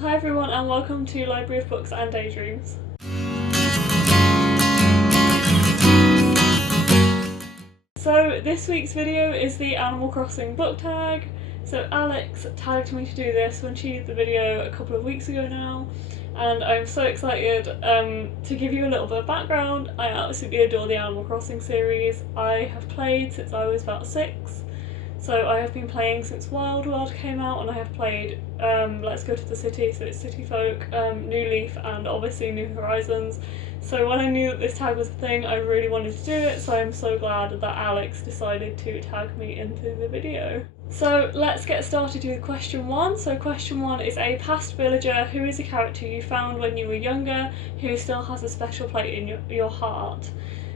Hi everyone and welcome to Library of Books and Daydreams. So this week's video is the Animal Crossing book tag. So Alex tagged me to do this when she did the video a couple of weeks ago now, and I'm so excited. To give you a little bit of background, I absolutely adore the Animal Crossing series. I have played since I was about 6. So I have been playing since Wild World came out, and I have played Let's Go to the City, so it's City Folk, New Leaf and obviously New Horizons. So when I knew that this tag was a thing, I really wanted to do it, so I'm so glad that Alex decided to tag me into the video. So let's get started with question 1. So question 1 is a past villager who is a character you found when you were younger who still has a special place in your heart.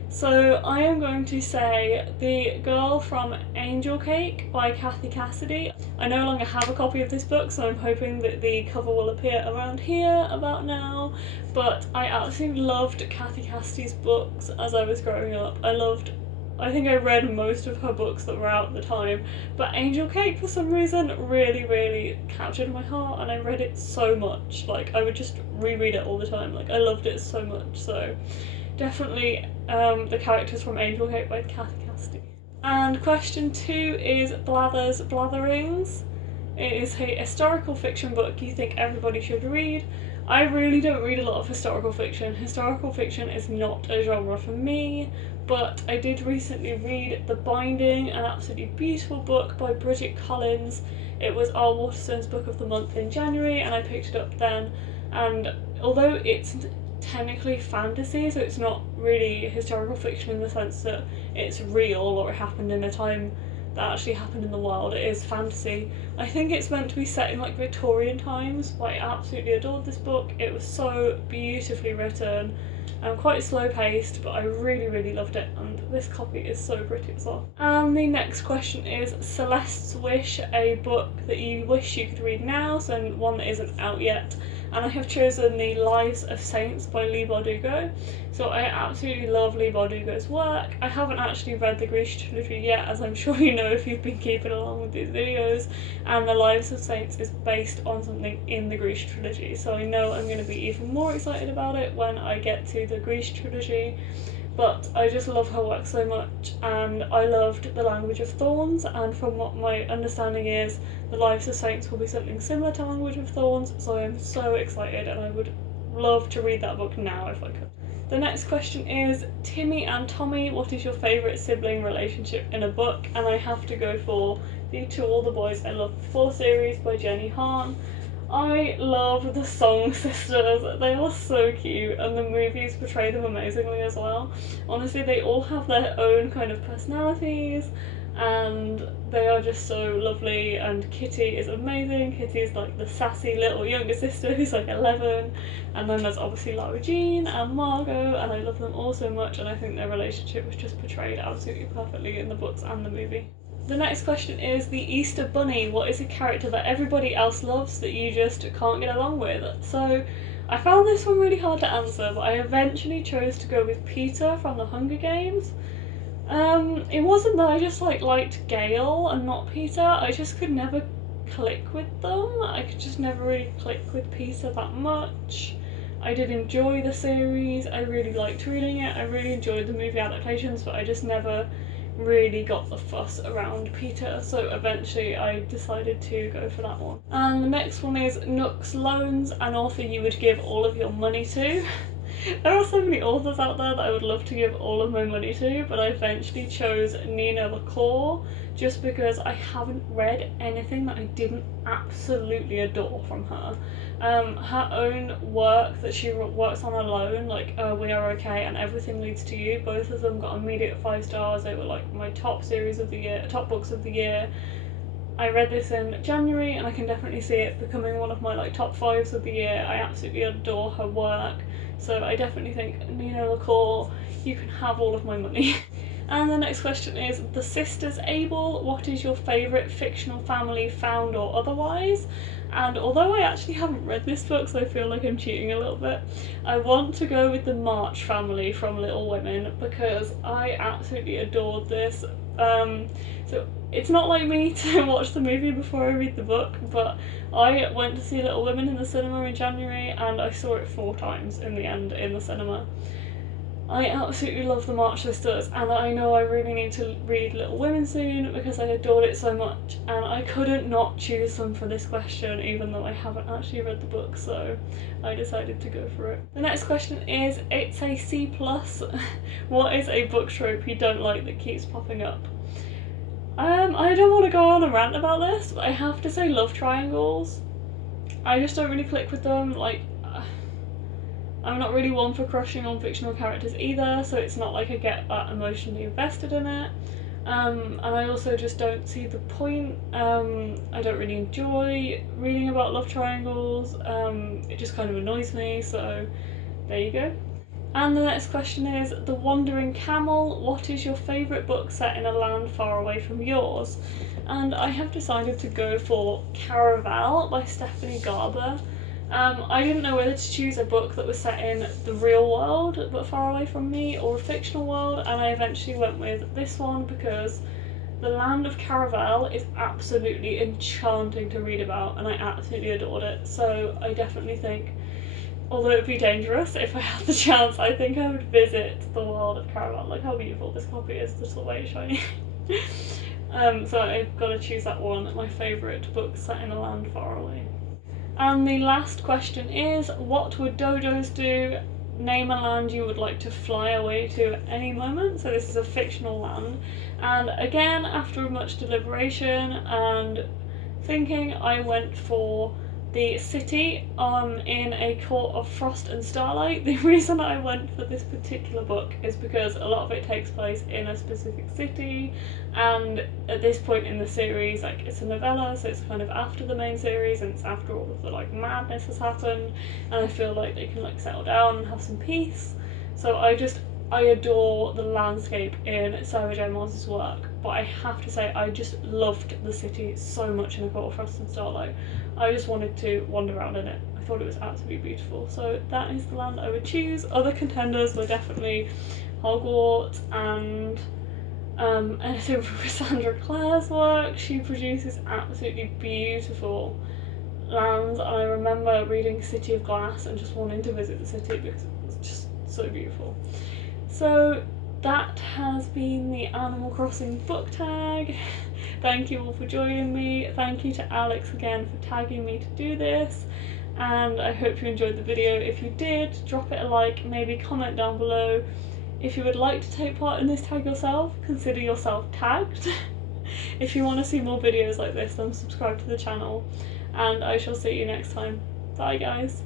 So I am going to say The Girl from Angel Cake by Kathy Cassidy. I no longer have a copy of this book, so I'm hoping that the cover will appear around here about now, but I absolutely loved Kathy Cassidy's books as I was growing up. I think I read most of her books that were out at the time, but Angel Cake for some reason really captured my heart, and I read it so much. Like, I would just reread it all the time. Like, I loved it so much. So definitely the characters from Angel Cake by Kathy Cassidy. And question 2 is Blather's Blatherings. It is a historical fiction book you think everybody should read. I really don't read a lot of historical fiction. Historical fiction is not a genre for me, but I did recently read The Binding, an absolutely beautiful book by Bridget Collins. It was our Waterstones Book of the Month in January, and I picked it up then, and although it's technically fantasy, so it's not really historical fiction in the sense that it's real or it happened in a time that actually happened in the world. It is fantasy. I think it's meant to be set in like Victorian times, but I absolutely adored this book. It was so beautifully written and quite slow paced, but I really loved it, and this copy is so pretty as well. And the next question is Celeste's Wish, a book that you wish you could read now, so one that isn't out yet. And I have chosen The Lives of Saints by Leigh Bardugo. So I absolutely love Leigh Bardugo's work. I haven't actually read the Greece trilogy yet, as I'm sure you know if you've been keeping along with these videos, and The Lives of Saints is based on something in the Greece trilogy, so I know I'm going to be even more excited about it when I get to the Greece trilogy. But I just love her work so much, and I loved The Language of Thorns, and from what my understanding is, The Lives of Saints will be something similar to Language of Thorns, so I'm so excited and I would love to read that book now if I could. The next question is Timmy and Tommy, what is your favourite sibling relationship in a book? And I have to go for the To All the Boys I Love Before series by Jenny Han. I love the Song Sisters, they are so cute, and the movies portray them amazingly as well. Honestly, they all have their own kind of personalities, and they are just so lovely, and Kitty is amazing. Kitty is like the sassy little younger sister who's like 11, and then there's obviously Lara Jean and Margot, and I love them all so much, and I think their relationship was just portrayed absolutely perfectly in the books and the movie. The next question is the Easter Bunny. What is a character that everybody else loves that you just can't get along with? So I found this one really hard to answer, but I eventually chose to go with Peter from the Hunger Games. It wasn't that I just liked Gale and not Peter, I just could never click with them. I could just never really click with Peter that much. I did enjoy the series, I really liked reading it, I really enjoyed the movie adaptations, but I just never really got the fuss around Peter, so eventually I decided to go for that one. And the next one is Nooks Loans, an author you would give all of your money to. There are so many authors out there that I would love to give all of my money to, but I eventually chose Nina LaCour just because I haven't read anything that I didn't absolutely adore from her. Her own work that she works on alone, like We Are Okay and Everything Leads to You, both of them got immediate 5 stars. They were like my top series of the year, top books of the year. I read this in January and I can definitely see it becoming one of my top 5s of the year. I absolutely adore her work, so I definitely think Nina LaCour, you can have all of my money. And the next question is The Sisters Able, what is your favourite fictional family, found or otherwise? And although I actually haven't read this book, so I feel like I'm cheating a little bit, I want to go with the March family from Little Women because I absolutely adored this. So it's not like me to watch the movie before I read the book, but I went to see Little Women in the cinema in January and I saw it 4 times in the end in the cinema. I absolutely love the March Sisters, and I know I really need to read Little Women soon because I adored it so much, and I couldn't not choose them for this question even though I haven't actually read the book, so I decided to go for it. The next question is, it's a C+. What is a book trope you don't like that keeps popping up? I don't want to go on a rant about this, but I have to say love triangles. I just don't really click with them. Like, I'm not really one for crushing on fictional characters either, so it's not like I get that emotionally invested in it. And I also just don't see the point. I don't really enjoy reading about love triangles. It just kind of annoys me, so there you go. And the next question is, The Wandering Camel, what is your favourite book set in a land far away from yours? And I have decided to go for Caraval by Stephanie Garber. I didn't know whether to choose a book that was set in the real world but far away from me or a fictional world, and I eventually went with this one because the land of Caraval is absolutely enchanting to read about and I absolutely adored it, so I definitely think, although it would be dangerous if I had the chance, I think I would visit the world of Caraval. Look how beautiful this copy is, just the way it's shiny. So I've got to choose that one, my favourite book set in a land far away. And the last question is, what would dodos do? Name a land you would like to fly away to at any moment. So this is a fictional land, and again, after much deliberation and thinking, I went for the city in A Court of Frost and Starlight. The reason I went for this particular book is because a lot of it takes place in a specific city, and at this point in the series, like, it's a novella, so it's kind of after the main series and it's after all of the like madness has happened, and I feel like they can like settle down and have some peace. So I adore the landscape in Sarah J Maas's work, but I have to say I just loved the city so much in A Court of Frost and Starlight. I just wanted to wander around in it. I thought it was absolutely beautiful. So that is the land I would choose. Other contenders were definitely Hogwarts and anything from Cassandra Clare's work. She produces absolutely beautiful lands, and I remember reading City of Glass and just wanting to visit the city because it was just so beautiful. So that has been the Animal Crossing book tag. Thank you all for joining me. Thank you to Alex again for tagging me to do this, and I hope you enjoyed the video. If you did, drop it a like, maybe comment down below. If you would like to take part in this tag yourself, consider yourself tagged. If you want to see more videos like this, then subscribe to the channel, and I shall see you next time. Bye guys!